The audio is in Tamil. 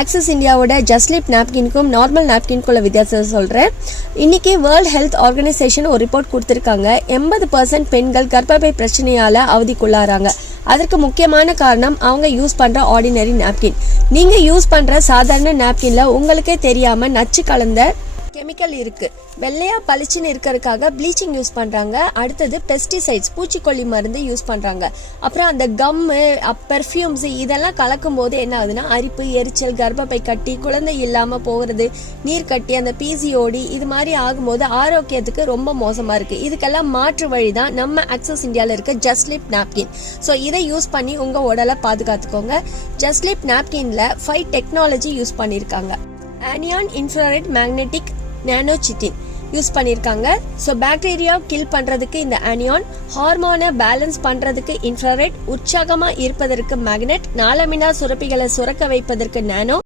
ஆக்சஸ் இந்தியாவோட ஜஸ்ட்லிப் நாப்கின்க்கும் நார்மல் நாப்கின்குள்ள வித்தியாசம் சொல்கிறேன். இன்னைக்கு வேர்ல்ட் ஹெல்த் ஆர்கனைசேஷன் ஒரு ரிப்போர்ட் கொடுத்துருக்காங்க. 80% பெண்கள் கர்ப்பப்பை பிரச்சனையால் அவதிக்குள்ளாராங்க. அதற்கு முக்கியமான காரணம் அவங்க யூஸ் பண்ணுற ஆர்டினரி நாப்கின். நீங்கள் யூஸ் பண்ணுற சாதாரண நாப்கினில் உங்களுக்கே தெரியாமல் நச்சு கலந்த கெமிக்கல் இருக்கு. வெள்ளையா பளிச்சுன்னு இருக்கிறதுக்காக ப்ளீச்சிங் யூஸ் பண்றாங்க. அடுத்தது பெஸ்டிசைட்ஸ், பூச்சிக்கொல்லி மருந்து யூஸ் பண்றாங்க. அப்புறம் அந்த கம்மு, பெர்ஃப்யூம்ஸ் இதெல்லாம் கலக்கும் போது என்ன ஆகுதுன்னா அரிப்பு, எரிச்சல், கர்ப்பப்பை கட்டி, குழந்தை இல்லாம போகிறது, நீர் கட்டி, அந்த பிசிஓடி இது மாதிரி ஆகும்போது ஆரோக்கியத்துக்கு ரொம்ப மோசமா இருக்கு. இதுக்கெல்லாம் மாற்று வழி தான் நம்ம ஆக்சஸ் இந்தியாவில் இருக்க ஜஸ்ட்லிப் நாப்கின். ஸோ இதை யூஸ் பண்ணி உங்க உடலை பாதுகாத்துக்கோங்க. ஜஸ்ட்லிப் நாப்கின்ல 5 டெக்னாலஜி யூஸ் பண்ணியிருக்காங்க. ஆனியான் இன்ஃப்ராரெட் மேக்னெட்டிக் நானோசிட்டின் யூஸ் பண்ணியிருக்காங்க. ஸோ பாக்டீரியா கில் பண்ணுறதுக்கு இந்த ஆனியான், ஹார்மோனை பேலன்ஸ் பண்ணுறதுக்கு இன்ஃப்ராரெட், உற்சாகமாக இருப்பதற்கு மேக்னெட், நாளமில்லா சுரப்பிகளை சுரக்க வைப்பதற்கு நானோ,